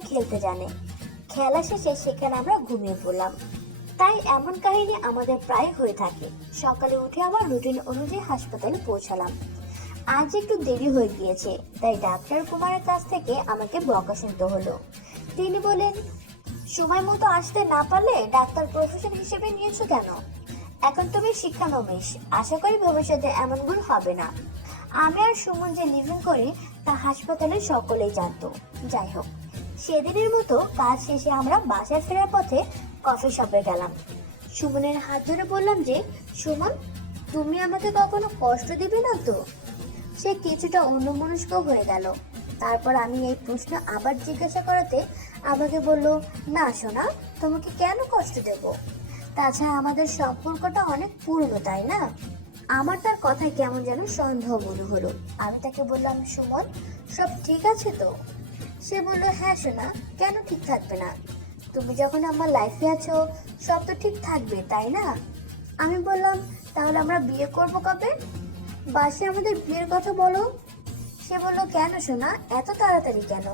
খেলতে জানে। খেলা শেষে সেখানে আমরা ঘুমিয়ে পড়লাম। তাই এমন কাহিনী আমাদের প্রায় হয়ে থাকে। সকালে উঠে আবার রুটিন অনুযায়ী হাসপাতালে পৌঁছালাম। আজ একটু দেরি হয়ে গিয়েছে, তাই ডাক্তার কুমারের কাছ থেকে আমাকে বকা শুনতে হলো। তিনি বলেন, সময় মতো আসতে না পারলে ডাক্তার প্রফেশন হিসেবে নিয়েছো কেন? এখন তুমি শিক্ষা শিক্ষানবিশ। আশা করি ভবিষ্যতে এমন ভুল হবে না। আমি আর সুমন যে লিভিং করি, তা হাসপাতালে সকলেই জানতো। যাই হোক সেদিনের মতো কাজ শেষে আমরা বাসায় ফেরার পথে কফি শপে গেলাম। সুমনের হাত ধরে বললাম যে, সুমন, তুমি আমাকে কখনো কষ্ট দিবে না তো? সে কিছুটা অন্যমনস্ক হয়ে গেল। তারপর আমি এই প্রশ্ন আবার জিজ্ঞাসা করাতে আমাকে বলল, না, সোনা, তোমাকে কেন কষ্ট দেব? তাছাড়া আমাদের সম্পর্কটা অনেক পুরনো, তাই না? আমার তার কথায় কেমন যেন সন্দেহ মনে হলো। আমি তাকে বললাম, সুমন, সব ঠিক আছে তো? সে বলল হ্যাঁ সোনা, কেন ঠিক থাকবে না? তুমি যখন আমার লাইফে আছো, সব তো ঠিক থাকবে, তাই না? আমি বললাম, তাহলে আমরা বিয়ে করব কবে? বাসে আমাদের বিয়ের কথা বলো। সে বলল, কেন সোনা, এত তাড়াতাড়ি কেন?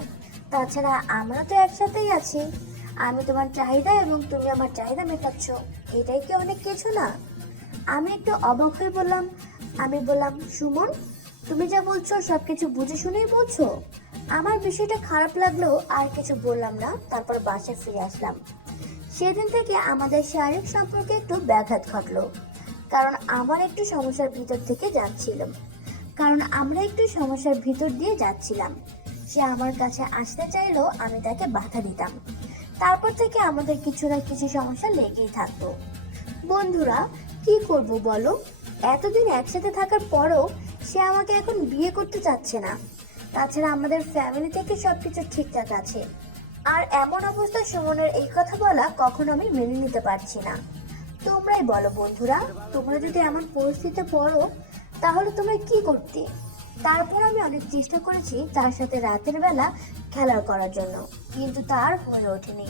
তাছাড়া আমরা তো একসাথেই আছি। আমি তোমার চাহিদা এবং তুমি আমার চাহিদা মেটাচ্ছ। এটাই কি অনেক কিছু না? আমি একটু অবাক হয়ে বললাম, আমি বললাম, সুমন, তুমি যা বলছো সব কিছু বুঝে শুনেই বলছো? আমার বিষয়টা খারাপ লাগলেও আর কিছু বললাম না। তারপর বাসায় ফিরে আসলাম। সেদিন থেকে আমাদের শারীরিক সম্পর্কে একটু ব্যাঘাত ঘটলো। কারণ আমার একটু সমস্যার ভিতর থেকে যাচ্ছিলাম কারণ আমরা একটু সমস্যার ভিতর দিয়ে যাচ্ছিলাম। সে আমার কাছে আসতে চাইলেও আমি তাকে বাধা দিতাম। তারপর থেকে আমাদের কিছু না কিছু সমস্যা লেগেই থাকতো। বন্ধুরা, কি করব বলো? এতদিন একসাথে থাকার পরও সে আমাকে এখন বিয়ে করতে চাচ্ছে না। তাছাড়া আমাদের ফ্যামিলি থেকে সবকিছু ঠিকঠাক আছে। আর এমন অবস্থায় সুমনের এই কথা বলা কখনো আমি মেনে নিতে পারছি না। তোমরাই বলো বন্ধুরা, তোমরা যদি এমন পরিস্থিতিতে পড়ো, তাহলে তোমরা কি করতে? তারপর আমি অনেক চেষ্টা করেছি তার সাথে রাতের বেলা খেলা করার জন্য, কিন্তু তার হয়ে ওঠেনি।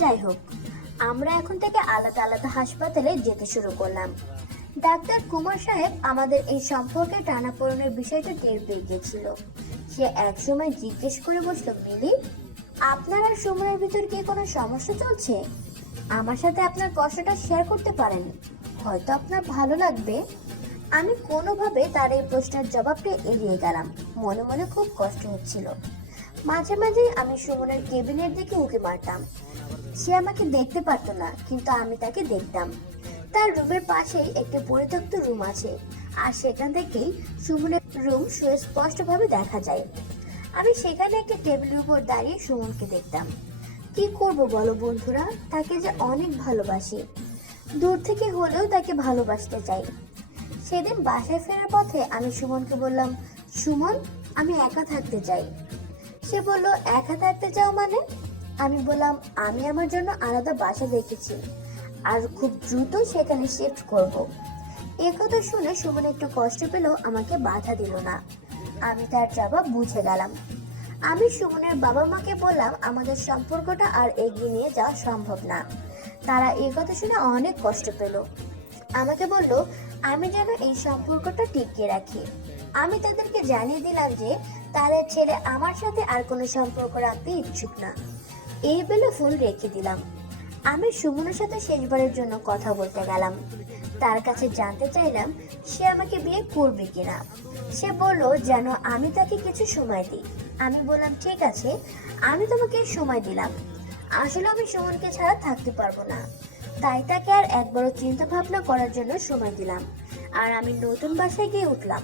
যাই হোক, আমরা এখন থেকে আলাদা আলাদা হাসপাতালে যেতে শুরু করলাম। ডাক্তার কুমার সাহেব আমাদের এই সম্পর্কে টানাপোড়েনের বিষয়টা টের পেয়ে গেছিল। সে একসময় জিজ্ঞেস করে বসল, মিলি, আপনার আর সুমনের ভিতর কি কোনো সমস্যা চলছে? আমার সাথে আপনার কষ্টটা শেয়ার করতে পারেন। হয়তো আপনার ভালো লাগবে। আমি কোনোভাবে তার এই প্রশ্নের জবাবটা এড়িয়ে গেলাম। মনে মনে খুব কষ্ট হচ্ছিল। মাঝে মাঝে আমি সুমনের কেবিনের দিকে উঁকি মারতাম। সে আমাকে দেখতে পারতো না, কিন্তু আমি তাকে দেখতাম। তার রুমের পাশেই একটি পরিত্যক্ত রুম আছে। আর সেখান থেকেই সুমনের রুম সুস্পষ্টভাবে দেখা যায়। আমি সেখানে একটি টেবিলের উপর দাঁড়িয়ে সুমনকে দেখতাম। কি করব বলো বন্ধুরা? তাকে যে অনেক ভালোবাসি। দূর থেকে হলেও তাকে ভালোবাসতে চাই। সেদিন বাসায় ফেরার পথে আমি সুমনকে বললাম, সুমন, আমি একা থাকতে চাই। সে বলল, একা থাকতে চাও মানে? আমি বললাম, আমি আমার জন্য আলাদা বাসা দেখেছি। আর খুব দ্রুত সেখানে শিফট করব। এ কথা শুনে সুমন একটু কষ্ট পেলেও আমাকে বাধা দিল না। আমি তার জবাব বুঝে গেলাম। আমি সুমনের বাবা মাকে বললাম, আমাদের সম্পর্কটা আর এগিয়ে নিয়ে যাওয়া সম্ভব না। তারা এই কথা শুনে অনেক কষ্ট পেল। আমাকে বলল, আমি যেন এই সম্পর্কটা টিকিয়ে রাখি। আমি তাদেরকে জানিয়ে দিলাম যে, তাদের ছেলে আমার সাথে আর কোনো সম্পর্ক রাখতে ইচ্ছুক না। এই বেলে ফোন রেখে দিলাম। আমি সুমনের সাথে শেষবারের জন্য কথা বলতে গেলাম। তার কাছে জানতে চাইলাম, সে আমাকে বিয়ে করবে কিনা। সে বলল, যেন আমি তাকে কিছু সময় দিই। আমি বললাম, ঠিক আছে, আমি তোমাকে সময় দিলাম। আসলে আমি সুমনকে ছাড়া থাকতে পারব না। তাই তাকে আর একবারও চিন্তা ভাবনা করার জন্য সময় দিলাম। আর আমি নতুন বাসায় গিয়ে উঠলাম।